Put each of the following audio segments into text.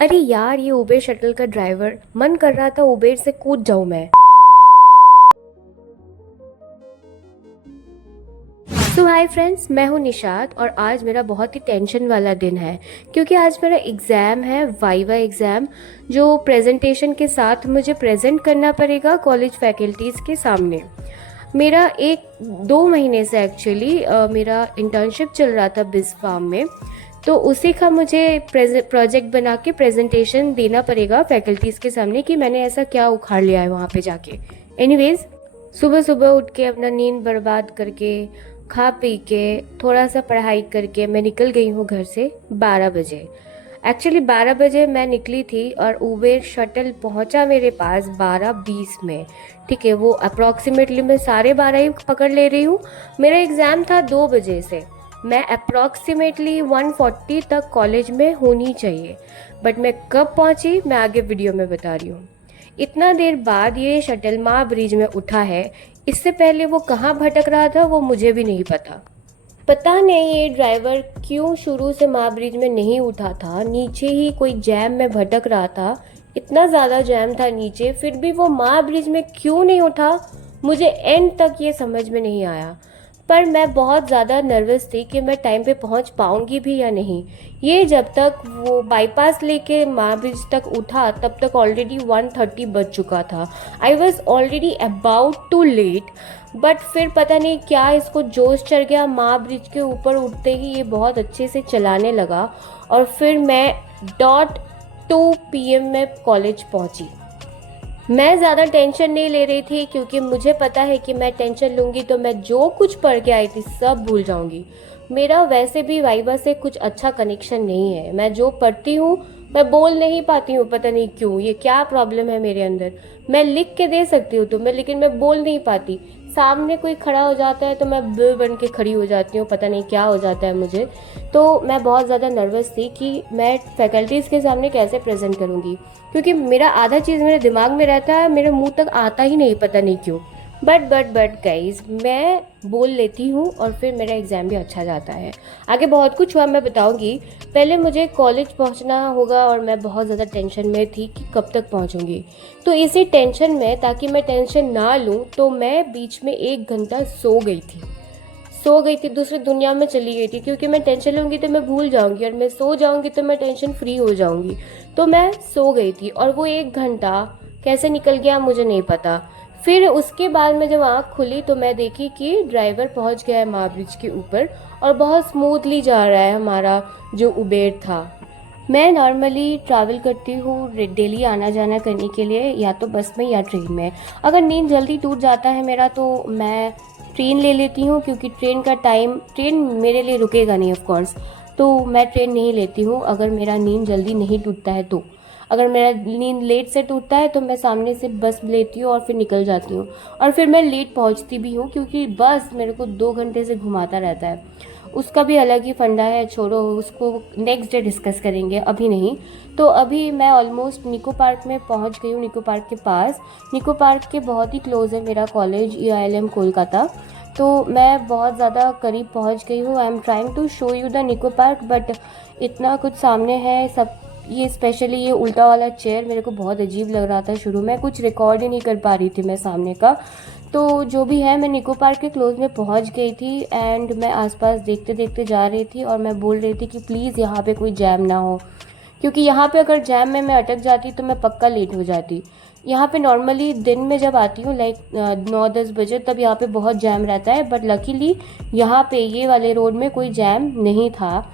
अरे यार, ये उबेर शटल का ड्राइवर, मन कर रहा था उबेर से कूद जाऊं मैं। सो हाय फ्रेंड्स, मैं हूं निशात और आज मेरा बहुत ही टेंशन वाला दिन है क्योंकि आज मेरा एग्ज़ाम है, वाइवा एग्ज़ाम, जो प्रेजेंटेशन के साथ मुझे प्रेजेंट करना पड़ेगा कॉलेज फैकल्टीज़ के सामने। मेरा 1-2 महीने से एक्चुअली मेरा इंटर्नशिप चल रहा था बिस फार्म में, तो उसी का मुझे प्रोजेक्ट बना के प्रेजेंटेशन देना पड़ेगा फैकल्टीज़ के सामने कि मैंने ऐसा क्या उखाड़ लिया है वहाँ पे जाके। एनीवेज, सुबह सुबह उठ के अपना नींद बर्बाद करके, खा पी के, थोड़ा सा पढ़ाई करके मैं निकल गई हूँ घर से 12 बजे। एक्चुअली 12 बजे मैं निकली थी और उबेर शटल पहुँचा मेरे पास 12:20 में। ठीक है, वो अप्रॉक्सीमेटली मैं 12:30 ही पकड़ ले रही हूँ। मेरा एग्ज़ाम था 2 बजे से, मैं अप्रॉक्सीमेटली 1:40 तक कॉलेज में होनी चाहिए, बट मैं कब पहुँची मैं आगे वीडियो में बता रही हूँ। इतना देर बाद ये शटल माँ ब्रिज में उठा है। इससे पहले वो कहाँ भटक रहा था वो मुझे भी नहीं पता। पता नहीं ये ड्राइवर क्यों शुरू से माँ ब्रिज में नहीं उठा था, नीचे ही कोई जैम में भटक रहा था। इतना ज़्यादा जैम था नीचे, फिर भी वो माँ ब्रिज में क्यों नहीं उठा, मुझे एंड तक ये समझ में नहीं आया। पर मैं बहुत ज़्यादा नर्वस थी कि मैं टाइम पे पहुंच पाऊंगी भी या नहीं। ये जब तक वो बाईपास लेके माँ ब्रिज तक उठा तब तक ऑलरेडी 1:30 बज चुका था। I was already about to late, but फिर पता नहीं क्या इसको जोश चढ़ गया, माँ ब्रिज के ऊपर उठते ही ये बहुत अच्छे से चलाने लगा और फिर मैं .2 PM में कॉलेज पहुंची। मैं ज़्यादा टेंशन नहीं ले रही थी क्योंकि मुझे पता है कि मैं टेंशन लूँगी तो मैं जो कुछ पढ़ के आई थी सब भूल जाऊँगी। मेरा वैसे भी वाइवा से कुछ अच्छा कनेक्शन नहीं है, मैं जो पढ़ती हूँ मैं बोल नहीं पाती हूँ, पता नहीं क्यों, ये क्या प्रॉब्लम है मेरे अंदर। मैं लिख के दे सकती हूँ तुम्हें, लेकिन मैं बोल नहीं पाती। सामने कोई खड़ा हो जाता है तो मैं ब बन के खड़ी हो जाती हूँ, पता नहीं क्या हो जाता है मुझे। तो मैं बहुत ज़्यादा नर्वस थी कि मैं फैकल्टीज़ के सामने कैसे प्रेजेंट करूँगी, क्योंकि मेरा आधा चीज़ मेरे दिमाग में रहता है, मेरे मुंह तक आता ही नहीं, पता नहीं क्यों। बट गाइज, मैं बोल लेती हूँ और फिर मेरा एग्ज़ाम भी अच्छा जाता है। आगे बहुत कुछ हुआ मैं बताऊँगी। पहले मुझे कॉलेज पहुँचना होगा और मैं बहुत ज़्यादा टेंशन में थी कि कब तक पहुँचूँगी। तो इसी टेंशन में, ताकि मैं टेंशन ना लूँ, तो मैं बीच में 1 घंटा सो गई थी, दूसरी दुनिया में चली गई थी, क्योंकि मैं टेंशन लूँगी तो मैं भूल जाऊँगी और मैं सो जाऊँगी तो मैं टेंशन फ्री हो जाऊँगी। तो मैं सो गई थी और वो 1 घंटा कैसे निकल गया मुझे नहीं पता। फिर उसके बाद में जब आँख खुली तो मैं देखी कि ड्राइवर पहुँच गया है माँ ब्रिज के ऊपर और बहुत स्मूथली जा रहा है हमारा जो उबेर था। मैं नॉर्मली ट्रैवल करती हूँ डेली आना जाना करने के लिए, या तो बस में या ट्रेन में। अगर नींद जल्दी टूट जाता है मेरा तो मैं ट्रेन ले लेती हूँ, क्योंकि ट्रेन मेरे लिए रुकेगा नहीं ऑफ कोर्स, तो मैं ट्रेन नहीं लेती हूँ अगर मेरा नींद जल्दी नहीं टूटता है तो। अगर मेरा नींद लेट से टूटता है तो मैं सामने से बस लेती हूँ और फिर निकल जाती हूँ, और फिर मैं लेट पहुँचती भी हूँ क्योंकि बस मेरे को 2 घंटे से घुमाता रहता है। उसका भी अलग ही फंडा है, छोड़ो उसको, नेक्स्ट डे डिस्कस करेंगे, अभी नहीं। तो अभी मैं ऑलमोस्ट निको पार्क में पहुंच गई हूँ, निको पार्क के पास। निको पार्क के बहुत ही क्लोज है मेरा कॉलेज, EILM कोलकाता। तो मैं बहुत ज़्यादा करीब पहुंच गई हूँ। I am trying to show you the Nicco Park, but इतना कुछ सामने है सब। ये स्पेशली ये उल्टा वाला चेयर मेरे को बहुत अजीब लग रहा था, शुरू में कुछ रिकॉर्ड ही नहीं कर पा रही थी मैं सामने का। तो जो भी है, मैं निको पार्क के क्लोज में पहुंच गई थी एंड मैं आसपास देखते देखते जा रही थी और मैं बोल रही थी कि प्लीज़ यहाँ पे कोई जैम ना हो, क्योंकि यहाँ पे अगर जैम में मैं अटक जाती तो मैं पक्का लेट हो जाती। यहाँ पे नॉर्मली दिन में जब आती हूँ लाइक 9-10 बजे, तब यहाँ पे बहुत जैम रहता है, बट लकीली यहाँ पे ये वाले रोड में कोई जैम नहीं था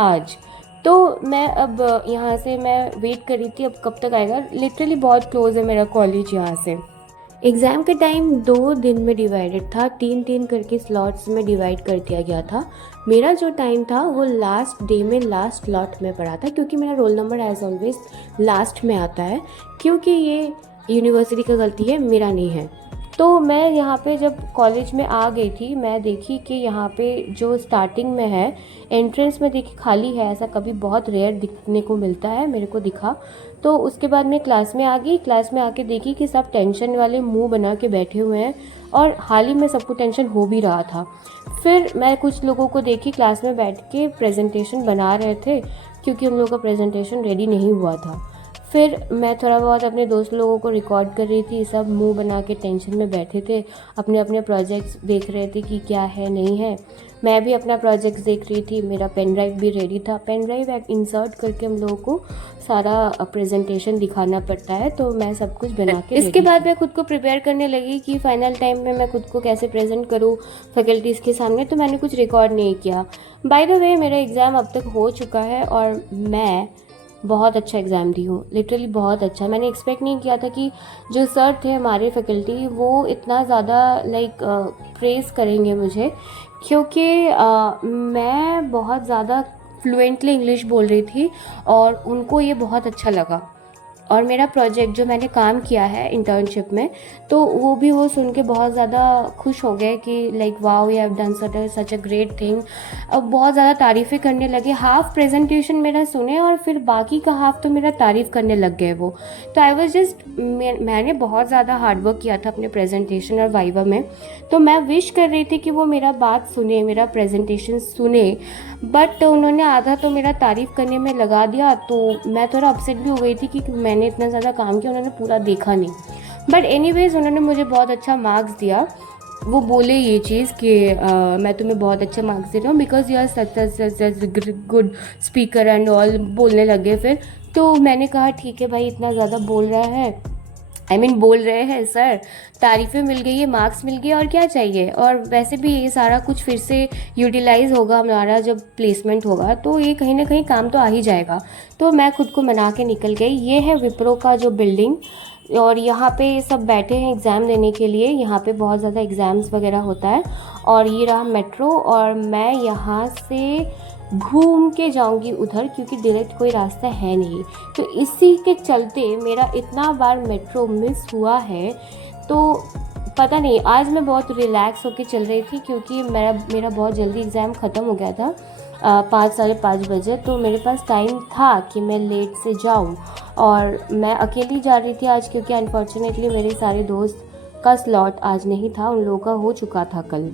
आज। तो मैं अब यहाँ से मैं वेट कर रही थी अब कब तक आएगा। लिटरली बहुत क्लोज है मेरा कॉलेज यहाँ से। एग्ज़ाम का टाइम 2 दिन में डिवाइडेड था, 3-3 करके स्लॉट्स में डिवाइड कर दिया गया था। मेरा जो टाइम था वो लास्ट डे में लास्ट स्लॉट में पड़ा था, क्योंकि मेरा roll number as always last में आता है, क्योंकि ये यूनिवर्सिटी का गलती है, मेरा नहीं है। तो मैं यहाँ पे जब कॉलेज में आ गई थी, मैं देखी कि यहाँ पे जो स्टार्टिंग में है एंट्रेंस में देखी खाली है, ऐसा कभी बहुत रेयर दिखने को मिलता है, मेरे को दिखा। तो उसके बाद मैं क्लास में आ गई, क्लास में आके देखी कि सब टेंशन वाले मुंह बना के बैठे हुए हैं और हाल ही में सबको टेंशन हो भी रहा था। फिर मैं कुछ लोगों को देखी क्लास में बैठ के प्रेजेंटेशन बना रहे थे, क्योंकि उन लोगों का प्रेजेंटेशन रेडी नहीं हुआ था। फिर मैं थोड़ा बहुत अपने दोस्त लोगों को रिकॉर्ड कर रही थी, सब मुंह बना के टेंशन में बैठे थे, अपने अपने प्रोजेक्ट्स देख रहे थे कि क्या है नहीं है। मैं भी अपना प्रोजेक्ट्स देख रही थी, मेरा पेन ड्राइव भी रेडी था। पेन ड्राइव इंसर्ट करके हम लोगों को सारा प्रेजेंटेशन दिखाना पड़ता है, तो मैं सब कुछ बना के इसके बाद मैं खुद को प्रिपेयर करने लगी कि फाइनल टाइम में मैं खुद को कैसे प्रेजेंट करूँ फैकल्टीज़ के सामने। तो मैंने कुछ रिकॉर्ड नहीं किया। बाय द वे मेरा एग्ज़ाम अब तक हो चुका है और मैं बहुत अच्छा एग्ज़ाम दी हूँ, लिटरली बहुत अच्छा। मैंने एक्सपेक्ट नहीं किया था कि जो सर थे हमारे फैकल्टी वो इतना ज़्यादा प्रेज़ करेंगे मुझे, क्योंकि मैं बहुत ज़्यादा फ्लुएंटली इंग्लिश बोल रही थी और उनको ये बहुत अच्छा लगा। और मेरा प्रोजेक्ट जो मैंने काम किया है इंटर्नशिप में, तो वो सुन के बहुत ज़्यादा खुश हो गए कि like wow you have done such a great thing. अब बहुत ज़्यादा तारीफ़ें करने लगे। हाफ प्रेजेंटेशन मेरा सुने और फिर बाकी का हाफ तो मेरा तारीफ़ करने लग गए वो। तो आई वाज जस्ट मैंने बहुत ज़्यादा हार्डवर्क किया था अपने प्रेजेंटेशन और वाइवा में, तो मैं विश कर रही थी कि वो मेरा बात सुने, मेरा प्रेजेंटेशन सुने, बट उन्होंने आधा तो मेरा तारीफ़ करने में लगा दिया। तो मैं थोड़ा अपसेट भी हो गई थी कि मैंने इतना ज़्यादा काम किया, उन्होंने पूरा देखा नहीं। बट एनीवेज उन्होंने मुझे बहुत अच्छा मार्क्स दिया। वो बोले ये चीज़ कि मैं तुम्हें बहुत अच्छा मार्क्स दे रहा हूँ because you are such good speaker and all, बोलने लगे फिर। तो मैंने कहा ठीक है भाई, इतना ज़्यादा बोल रहा है, बोल रहे हैं सर, तारीफ़ें मिल गई है, मार्क्स मिल गए, और क्या चाहिए। और वैसे भी ये सारा कुछ फिर से यूटिलाइज़ होगा हमारा जब प्लेसमेंट होगा, तो ये कहीं ना कहीं काम तो आ ही जाएगा। तो मैं खुद को मना के निकल गई। ये है विप्रो का जो बिल्डिंग, और यहाँ पे सब बैठे हैं एग्ज़ाम देने के लिए। यहाँ पे बहुत ज़्यादा एग्ज़ाम्स वगैरह होता है। और ये रहा मेट्रो, और मैं यहाँ से घूम के जाऊंगी उधर, क्योंकि डायरेक्ट कोई रास्ता है नहीं। तो इसी के चलते मेरा इतना बार मेट्रो मिस हुआ है। तो पता नहीं, आज मैं बहुत रिलैक्स होके चल रही थी क्योंकि मेरा बहुत जल्दी एग्ज़ाम ख़त्म हो गया था, 5 साढ़े 5 बजे। तो मेरे पास टाइम था कि मैं लेट से जाऊं, और मैं अकेली जा रही थी आज, क्योंकि अनफॉर्चुनेटली मेरे सारे दोस्त का स्लॉट आज नहीं था, उन लोगों का हो चुका था कल।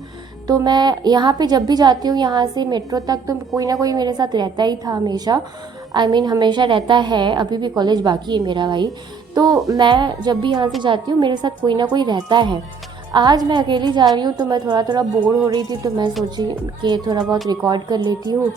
तो मैं यहाँ पे जब भी जाती हूँ यहाँ से मेट्रो तक, तो कोई ना कोई मेरे साथ रहता ही था हमेशा। हमेशा रहता है, अभी भी कॉलेज बाकी है मेरा भाई। तो मैं जब भी यहाँ से जाती हूँ मेरे साथ कोई ना कोई रहता है। आज मैं अकेली जा रही हूँ तो मैं थोड़ा बोर हो रही थी, तो मैं सोची कि थोड़ा बहुत रिकॉर्ड कर लेती हूँ,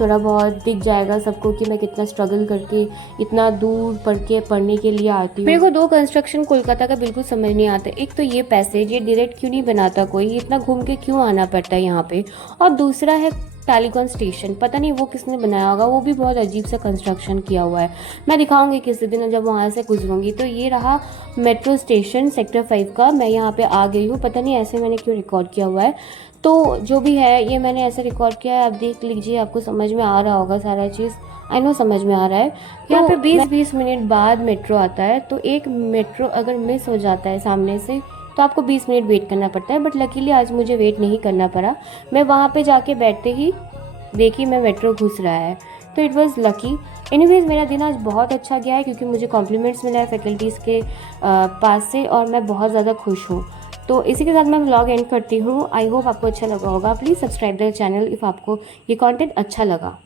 थोड़ा बहुत दिख जाएगा सबको कि मैं कितना स्ट्रगल करके इतना दूर पढ़ने के लिए आती हूँ। मेरे को 2 कंस्ट्रक्शन कोलकाता का बिल्कुल समझ नहीं आता। एक तो ये पैसेज ये डायरेक्ट क्यों नहीं बनाता कोई, इतना घूम के क्यों आना पड़ता है यहाँ पे। और दूसरा है टालीगंज स्टेशन, पता नहीं वो किसने बनाया होगा, वो भी बहुत अजीब सा कंस्ट्रक्शन किया हुआ है। मैं दिखाऊंगी किसी दिन जब वहाँ से गुजरूंगी। तो ये रहा मेट्रो स्टेशन सेक्टर 5 का। मैं यहाँ पे आ गई हूँ, पता नहीं ऐसे मैंने क्यों रिकॉर्ड किया हुआ है। तो जो भी है ये मैंने ऐसे रिकॉर्ड किया है, आप देख लीजिए, आपको समझ में आ रहा होगा सारा चीज़। आई नो समझ में आ रहा है। यहाँ पे 20-20 मिनट बाद मेट्रो आता है, तो एक मेट्रो अगर मिस हो जाता है सामने से तो आपको 20 मिनट वेट करना पड़ता है। बट लकीली आज मुझे वेट नहीं करना पड़ा, मैं वहाँ पे जाके बैठते ही देखी मैं मेट्रो घुस रहा है, तो इट वॉज़ लकी। एनीवेज मेरा दिन आज बहुत अच्छा गया है क्योंकि मुझे कॉम्प्लीमेंट्स मिला है फैकल्टीज़ के पास से, और मैं बहुत ज़्यादा खुश हूँ। तो इसी के साथ मैं व्लॉग एंड करती हूँ। आई होप आपको अच्छा लगा होगा। Please subscribe the channel if आपको ये कंटेंट अच्छा लगा।